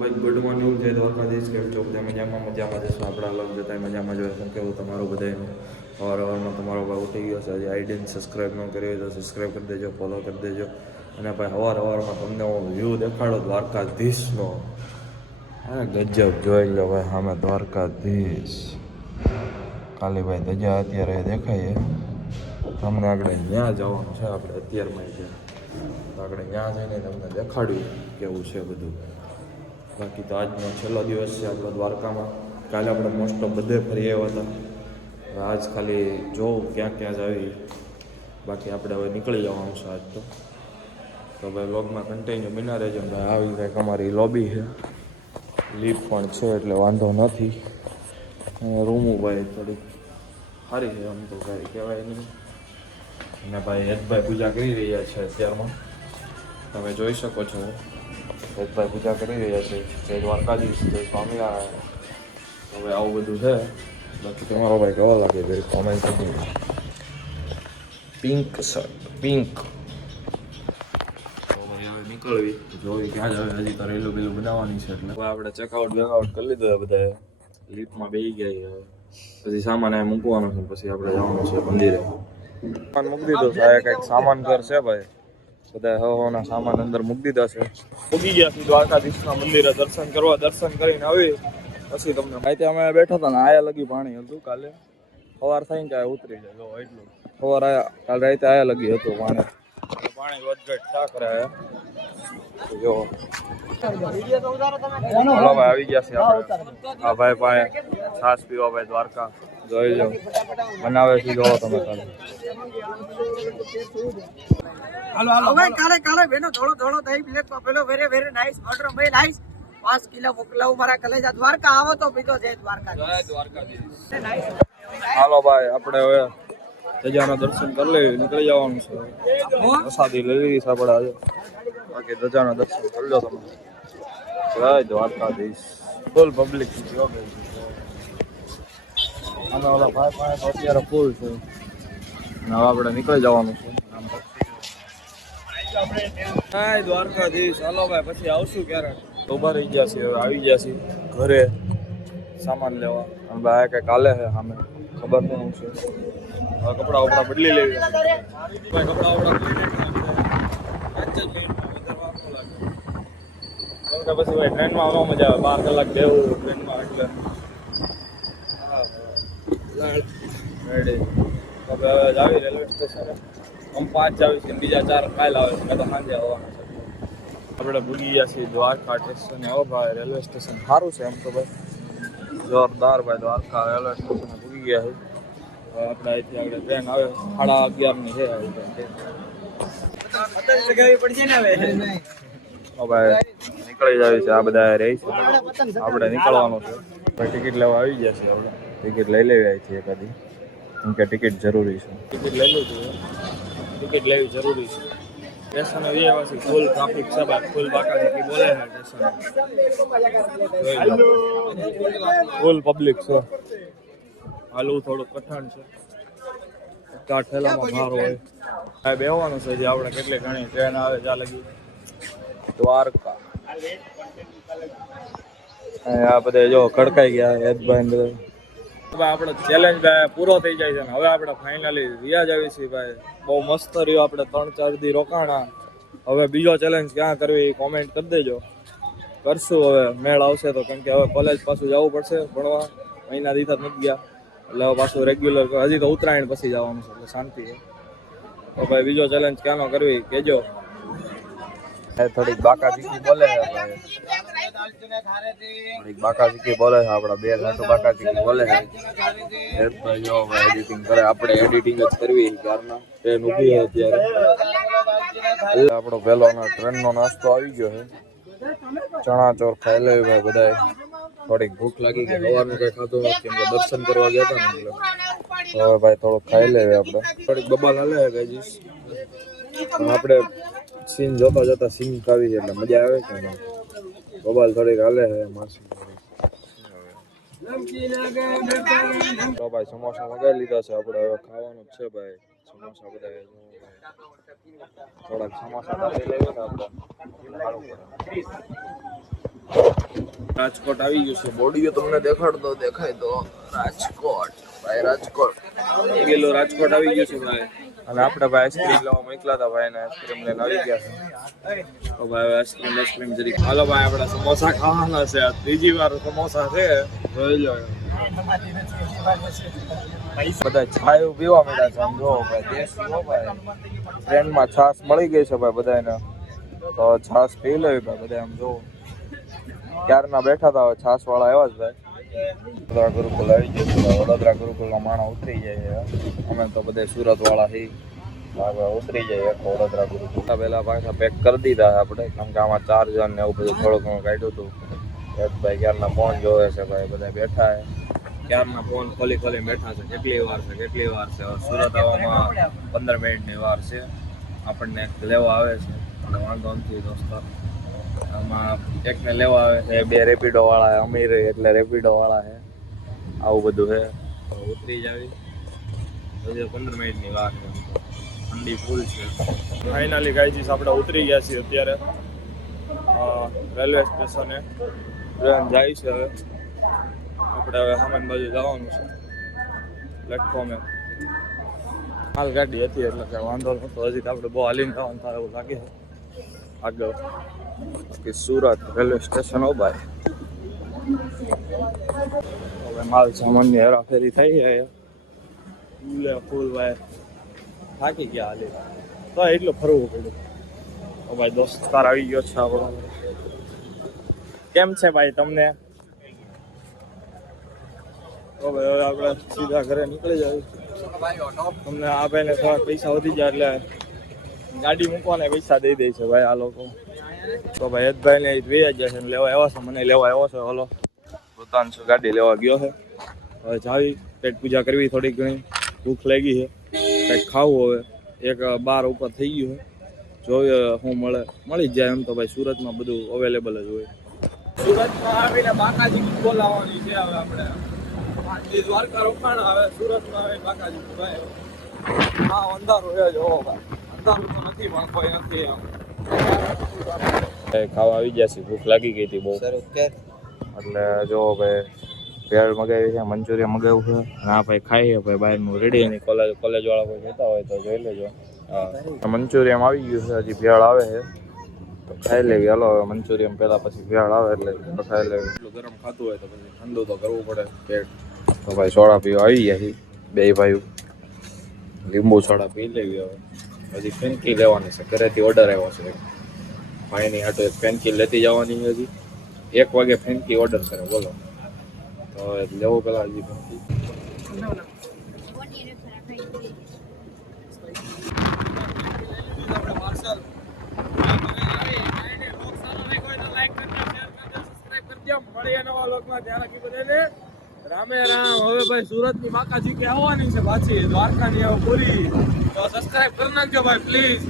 ભાઈ good morning, જય દ્વારકાધીશ. કેમ છો બધા? મજામાં જશો. આપણા અલગ જતા મજામાં જોઈએ. શું કેવું તમારું બધાનું? સવારમાં તમારો ભાઈ ઉઠી ગયો છે. હજી આઈડીને સબસ્ક્રાઈબ ન કરી હોય તો સબસ્ક્રાઈબ કરી દેજો, ફોલો કરી દેજો. અને ભાઈ સવારમાં તમને હું વ્યૂ દેખાડો દ્વારકાધીશનો. હા ગજબ જોઈ લો ભાઈ, સામે દ્વારકાધીશ. કાલી ભાઈ ધજા અત્યારે દેખાય તમને. આગળ ત્યાં જવાનું છે આપણે અત્યારમાં છે, તો આપણે ત્યાં જઈને તમને દેખાડ્યું કેવું છે બધું. બાકી તો આજનો છેલ્લો દિવસ છે આપણો દ્વારકામાં. કાલે આપણે મોસ્ટ ઓફ બધે ફરી આવ્યા હતા. આજ ખાલી જોઉં ક્યાં ક્યાં જ આવી. બાકી આપણે હવે નીકળી જવાનું છે આજ તો ભાઈ વ્લોગમાં કન્ટિન્યુ બના રહેજો. ભાઈ આવી કંઈક અમારી લોબી છે, લીફ પણ છે એટલે વાંધો નથી. રૂમો ભાઈ થોડીક સારી છે, આમ તો કાંઈ કહેવાય નહીં. અને ભાઈ હેતભાઈ પૂજા કરી રહ્યા છે અત્યારમાં, તમે જોઈ શકો છો. હેતભાઈ પૂજા કરી રહ્યા છે. જય દ્વારકાધીશ, જય સ્વામિનારાયણ. હવે આવું બધું છે. બાકી તમારો ભાઈ કેવો લાગે છે કોમેન્ટ કરી. Pink shirt pink. હવે નીકળવી જોઈ ક્યાં જ. હવે હજી તો રેલું બેલું બનાવવાની છે એટલે આપણે ચેકઆઉટ વેકઆઉટ કરી લીધું. બધા લિફ્ટમાં બેસી ગયા. પછી સામાન એ મૂકવાનો છે, પછી આપણે જવાનું છે મંદિરે. સામાન મૂકી દીધો છે. કંઈક સામાન ઘર છે ભાઈ. બધા હવાના સામાન અંદર મૂકી દીધા છે. મૂકી ગયા છે દ્વારકાધીશના મંદિરે દર્શન કરવા. દર્શન કરીને આવી પછી તમને માહિતી. અમે બેઠા હતા ને, આયા લગી પાણી હતું કાલે. સવાર થઈને ત્યાં ઉતરી જાય જો એટલું. સવાર આયા કાલે રાતે આયા લગી હતું પાણી. પાણી વધઘટ થા કરે જો. હલો ભાઈ આવી ગયા છે આપણે. હા ભાઈ ભાઈ છાસ પીવા ભાઈ દ્વારકા જોઈ લો બનાવે છે જો તમે કાલે. હાલો હાલો ભાઈ કાલે કાલે બેનો થોડો થોડો દહીં પ્લેટ માં પેલો વેરે વેરે નાઈસ ઓર્ડર મે નાઈસ 5 કિલો મોકલાવું મારા કલેજા. દ્વારકા આવો તો પીતો જય દ્વારકા. જય દ્વારકાધીશ. હાલો ભાઈ આપણે હવે ધજાના દર્શન કરી લઈએ, નીકળી જવાનું છે. પ્રસાદી લઈ લીધી છે આપણે આજે. બાકી ધજાના દર્શન કરી લો તમે. જય દ્વારકાધીશ. ફૂલ પબ્લિક છે. અમે ઓલા ભાઈ પાસે અત્યારે ફૂલ છે. હવે આપણે નીકળી જવાનું છે. જય દ્વારકાધીશ. હાલો ભાઈ પછી આવશું ક્યારે. ઉભા રહી ગયા છે. હવે આવી ગયા છે ઘરે સામાન લેવા. અને ભાઈ કંઈક હાલે છે સામે, ખબર નહીં શું છે. હવે કપડા વપડા બદલી લેવી. ભાઈ કપડા વપડા કેમ કે પછી ભાઈ ટ્રેનમાં આવવા મજા આવે. 12 કલાક જેવું ટ્રેનમાં એટલે રેડી. હવે આવી રેલવે સ્ટેશને આમ 5 જાવી છે, બીજા 4 કાલ આવે છે. તો સાંજે આવવાના છે. આપણે ભૂલી ગયા છીએ દ્વારકા સ્ટેશન. આવો ભાઈ રેલવે સ્ટેશન સારું છે એમ તો ભાઈ, જોરદાર ભાઈ. દ્વારકા રેલવે સ્ટેશન ભૂલી ગયા છે. હવે આપણે અહીંથી આગળ ટ્રેન આવે 11:30ની છે. ભાઈ નીકળી જાવી છે. આ બધા રહી છે, આપણે નીકળવાનું છે. ભાઈ ટિકિટ લેવા આવી ગયા છે. આપણે ટિકિટ લઈ લેવી અહીંથી એકાદી, કેમ કે ટિકિટ જરૂરી છે. ટિકિટ લઈ લીધી. ટિકિટ લેવી જરૂરી છે. સ્ટેશન વ્યવસ્થિત ફૂલ ટ્રાફિક છે ભાઈ. ફૂલ બાકાજી બોલે છે સ્ટેશન. ફૂલ પબ્લિક છે. હાલવું થોડું કઠણ છે. ઠેલામાં ભાર હોય. ભાઈ બેવાનું છે. જે આપણે કેટલી ઘણી ટ્રેન આવે ત્યાં લગી દ્વારકા. આ બધા જો ખડકાઈ ગયા હેતભાઈ બધા. આપણે ચેલેન્જ પૂરો થઈ જાય છે ને હવે આપણે ફાઇનલી રિયાજ આવી છીએ ભાઈ. બહુ મસ્ત રહ્યો. આપણે 3-4 દી રોકાણા. હવે બીજો ચેલેન્જ ક્યાં કરવી એ કોમેન્ટ કરી દેજો. કરશું હવે મેળ આવશે તો, કેમ કે હવે કોલેજ પાછું જવું પડશે ભણવા. મહિના દીધા નથી ગયા એટલે હવે પાછું રેગ્યુલર. હજી તો ઉત્તરાયણ પછી જવાનું છે એટલે શાંતિ છે. તો ભાઈ બીજો ચેલેન્જ ક્યાંનો કરવી કહેજો. થોડીક બાકાચીકી બોલે છે ભાઈ. થોડીક બાકાચીકી બોલે છે. આપણા બે ઘાટું બાકાચીકી બોલે છે. ભાઈ જો એડિટિંગ કરે. આપણે એડિટિંગ જ કરવી. કારના ટ્રેન ઊભી છે અત્યારે. આપણો પહેલો ટ્રેનનો નાસ્તો આવી ગયો છે. ચણા ચોર ખાઈ લેવી ભાઈ બધાએ. થોડીક ભૂખ લાગી ગઈ. સવારનું કંઈ ખાધું નથી કેમ કે દર્શન કરવા ગયા હતા ને એટલે. હવે ભાઈ થોડુંક ખાઈ લેવી આપણે. થોડીક બબાલ હાલે છે ગઈ. આપણે સીન જોતા જોતા સીન ખાવી છે એટલે મજા આવે છે ને. બબાલ થોડીક હાલે છે માસી. તો ભાઈ સમોસા મગાવી લીધા છે આપણે. હવે ખાવાનું જ છે ભાઈ સમોસા બધા. થોડાક સમોસા લઈ લેવા ને આપણે. રાજકોટ આવી ગયું છે. બોડીઓ તમને દેખાડતો દેખાય તો રાજકોટ ભાઈ, રાજકોટ ગયેલો રાજકોટ આવી ગયું છે ભાઈ. અને આપણે ભાઈ આઈસ્ક્રીમ લેવા મોકલા હતા ભાઈ, ને આઈસ્ક્રીમ લઈને આવી ગયા છે. તો ભાઈ આઈસ્ક્રીમ જરી હાલો ભાઈ, આપણે સમોસા ખાવાના છે. ત્રીજી વાર સમોસા છે, જોઈ લો. બધા છાયું પીવા મળ્યા છે. આમ જો ભાઈ, દેશી હો ભાઈ. ટ્રેનમાં છાશ મળી ગઈ છે ભાઈ બધાને, તો છાશ પી લેવી ભાઈ બધા. આમ જો ક્યારના બેઠા હતા, છાશ વાળા આવ્યા જ ભાઈ. વડોદરા ગુરુકુલ આવી ગયું છે. વડોદરા ગુરુકુલમાં માણસ ઉતરી જાય. અમે તો બધા સુરત વાળા છીએ, ઉતરી જાય વડોદરા ગુરુકુલ. પહેલા પાછા પેક કરી દીધા આપણે, કેમ કે આમાં ચાર્જર ને એવું બધું થોડું ઘણું કાઢ્યું હતું. ભાઈ ક્યારના ફોન જોવે છે ભાઈ, બધા બેઠા છે. ક્યારના ફોન ખોલી બેઠા છે. કેટલી વાર છે. સુરત આવવામાં 15 મિનિટની વાર છે. આપણને લેવા આવે છે, અને વાંધો નથી દોસ્તો. આમાં એકને લેવા આવે છે, 2 રેપિડો વાળા છે. અમીર એટલે રેપિડો વાળા છે. આવું બધું છે. ઉતરી જાવી, હજી 15 મિનિટની વાર છે. ઠંડી ફૂલ છે. ફાઇનલી ગાઈજીસ આપણે ઉતરી ગયા છીએ અત્યારે રેલવે સ્ટેશને. ટ્રેન જાય છે હવે. આપણે હવે સામાન બાજુ જવાનું છે પ્લેટફોર્મે. હાલ ગાડી હતી એટલે કે વાંધો નહોતો. હજી તો આપણે બહુ હાલીને જવાનું થાય એવું લાગે છે આગળ. બાકી સુરત રેલવે સ્ટેશન હો ભાઈ. હવે માલ સામાનની હેરાફેરી થઈ છે ફૂલ ભાઈ. થાકી ગયા હાલી તો એટલું ફરવું પડ્યું. તો ભાઈ દોસ્તાર આવી ગયો છે આપણો. કેમ છે ભાઈ તમને? તો ભાઈ હવે આપણે સીધા ઘરે નીકળી જાય. તમને આ ભાઈને થોડા પૈસા વધી જાય એટલે ગાડી મૂકવાના પૈસા દઈ દે છે ભાઈ આ લોકો. તો ભાઈ હેતભાઈ ને વેયા ગયા છે, લેવા આવ્યા છે. મને લેવા આવ્યો છે. હલો પોતાનું છે, ગાડી લેવા ગયો છે. હવે જાવી પેટ પૂજા કરવી થોડીક ઘણી. ભૂખ લાગી છે, કંઈક ખાવું. હવે એક 12 ઉપર થઈ ગયું છે. જોઈએ શું મળી જ જાય. એમ તો ભાઈ સુરતમાં બધું અવેલેબલ જ હોય. સુરતમાં આવીને બાકાજી બોલાવવાની છે હવે આપણે. દ્વારકા રોકાણ આવે સુરતમાં આવે બાકાજી ભાઈ. હા અંધારું છે જો ભાઈ, અંધારું તો નથી પણ કોઈ નથી. ખાવા આવી ગયા છે. ભૂખ લાગી ગઈ હતી બહુ એટલે જો ભાઈ ભેળ મગાવી છે, મંચુરિયન મગાવ્યું છે. હા ભાઈ ખાઈએ ભાઈ બહારનું રેડી. એની કોલેજ વાળા કોઈ જતા હોય તો જોઈ લેજો. હા મંચુરિયન આવી ગયું છે, હજી ભેળ આવે છે તો ખાઈ લેવી. હાલો હવે મંચુરિયન પહેલાં પછી ભેળ આવે એટલે ખાઈ લેવી. એટલું ગરમ ખાતું હોય તો પછી ઠંડુ તો કરવું પડે પેટ. તો ભાઈ સોડા પીવા આવી ગયા છે બે ભાઈઓ. લીંબુ સોડા પી લેવી. હવે હજી ફેનકી લેવાની છે. ઘરેથી ઓર્ડર આવ્યો છે ભાઈની હાટો. એક ફેનકી લેતી જવાની છે. હજી 1 વાગે ફેનકી ઓર્ડર કરે બોલો. તો લેવું પેલા હજી ફેનકી. રામે રામ. હવે ભાઈ સુરતની બાકાજી કે આવવાની છે પાછી, દ્વારકાની હવે પૂરી. તો સબસ્ક્રાઇબ કરી નાખજો ભાઈ પ્લીઝ.